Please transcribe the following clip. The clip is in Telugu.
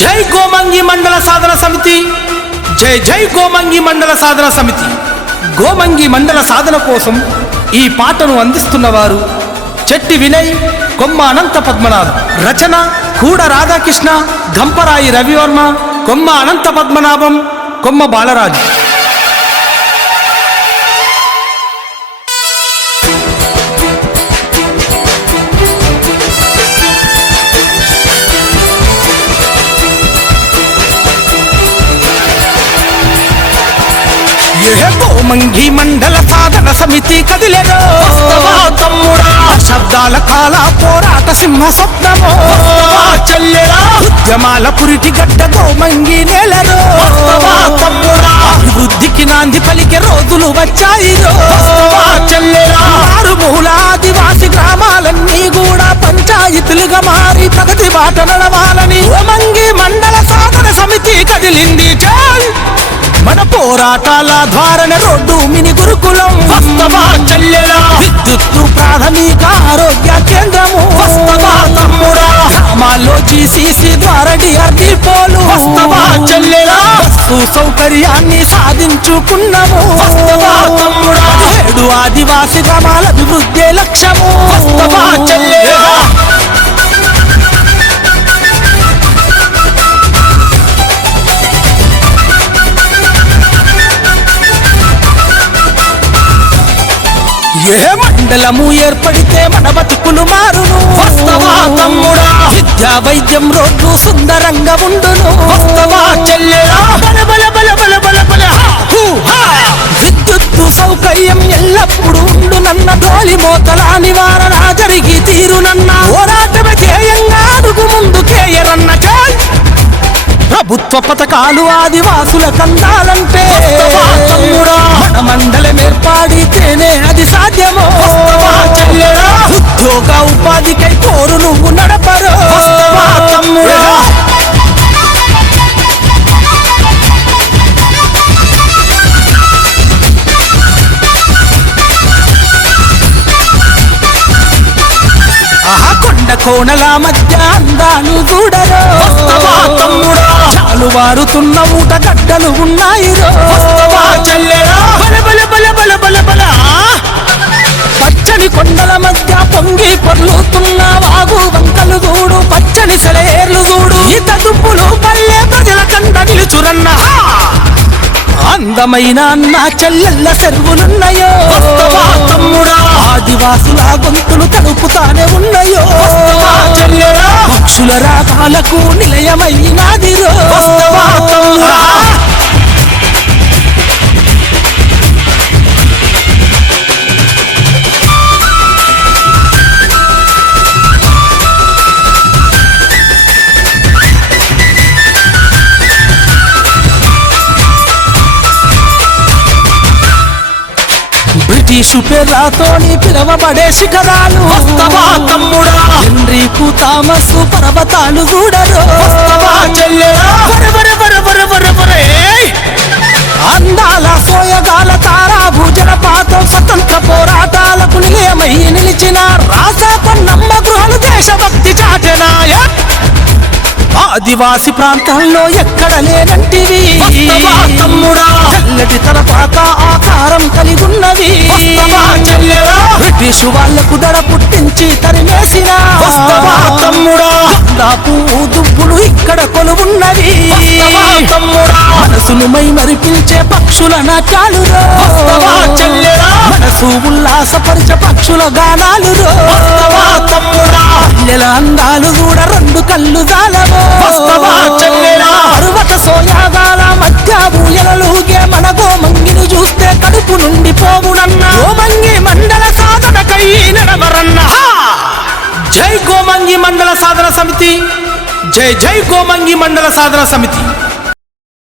జై గోమంగి మండల సాధన సమితి. జై జై గోమంగి మండల సాధన సమితి. గోమంగి మండల సాధన కోసం ఈ పాటను అందిస్తున్నవారు చెట్టి వినయ్ కొమ్మ అనంత పద్మనాభం. రచన కూడ రాధాకృష్ణ గంపరాయి రవివర్మ కొమ్మ అనంత పద్మనాభం కొమ్మ బాలరాజు. ఏ గోమంగి మండల సాధన సమితి వస్తవా తమ్ముడా? శబ్దాల కాల పోరాట సింహ స్వప్నమో. చెల్లెరా? ఉద్యమాల పురిటి గడ్డ గోమంగి నేలరో తమ్ముడా? అభివృద్ధికి నాంది పలికే రోజులు వచ్చాయి. చెల్లెరా? మారుమూల ఆదివాసి గ్రామాలన్నీ కూడా పంచాయతీలుగా మారి ప్రగతి బాట నడవాలని గోమంగి మండల సాధన సమితి కదిలింది. చాల్ మన పోరాటాల ద్వారానే రోడ్డు మిని గురుకులం. వస్తవా విద్యుత్తు ప్రాథమిక ఆరోగ్య కేంద్రము. వస్తవా తమ్ముడా? గ్రామాల్లో జీసీసీ ద్వారా డిఆర్డి పోలు. వస్తవా బస్సు సౌకర్యాన్ని సాధించుకున్నాము. వస్తవా తమ్ముడా? ఏడు ఆదివాసి గ్రామాల అభివృద్ధి లక్ష్యము. వస్తవా చెల్లెరా మండలము ఏర్పడితే మన బతుకులు మారును వస్తవా తమ్ముడా? విద్యా వైద్యం రోడ్లు సుందరంగా ఉండును వస్తవా బల బల బల బల బల. విద్యుత్తు సౌకర్యం ఎల్లప్పుడూ ఉండునన్న గోలి మోతల నివారణ జరిగి తీరునన్న పోరాటమే ధ్యేయంగా అడుగు చాయ్ ప్రభుత్వ పథకాలు ఆదివాసుల కందాలంటే తమ్ముడా? మన కోణల మధ్య అందాలు చూడరు? చాలు వారుతున్న ఊట గడ్డలు ఉన్నాయి పచ్చని కొండల మధ్య పొంగి పొర్లుతున్న వాగు వంకలు చూడు పచ్చని సెలయేర్లు చూడు. ఈత దుప్పులు పల్లె ప్రజల కంట నిలుచురన్న. అందమైన అన్న చెల్లెళ్ళ చెరువులున్నాయో. వస్తవా తమ్ముడా? ఆదివాసుల గొంతులు తడుపుతానే ఉన్నాయో. పక్షుల రాగాలకు నిలయమైనాదిరో. బ్రిటిషు పేర్లతోని పిలవబడే శిఖరాలు. వస్తవా తమ్ముడా? హెన్రీకు తామస్ పర్వతాలు చూడరు! అందాల సోయగాల తారా భూజన పాతం స్వతంత్ర పోరాటాలకు నిలయమై నిలిచిన రాసా కొన్నమ్మ గృహలు దేశభక్తి చాటెనాయ ఆదివాసి ప్రాంతాల్లో ఎక్కడ లేనంటివి. తమ్ముడా? తెల్లటి తలపాక ఆకారం కలిగి చెల్లెరా బ్రిటిష్ వాళ్ళకు దడ పుట్టించి తరిమేసిన. దాపు దుబ్బులు ఇక్కడ కొలువున్నవి మనసును మై మరిపించే పక్షుల నాట్యాలు మనసు ఉల్లాసపరిచే పక్షుల గానాలు అందాలు కూడా రెండు కళ్ళు జాలవో. జై గోమంగి మండల సాధన సమితి జై జై గోమంగి మండల సాధన సమితి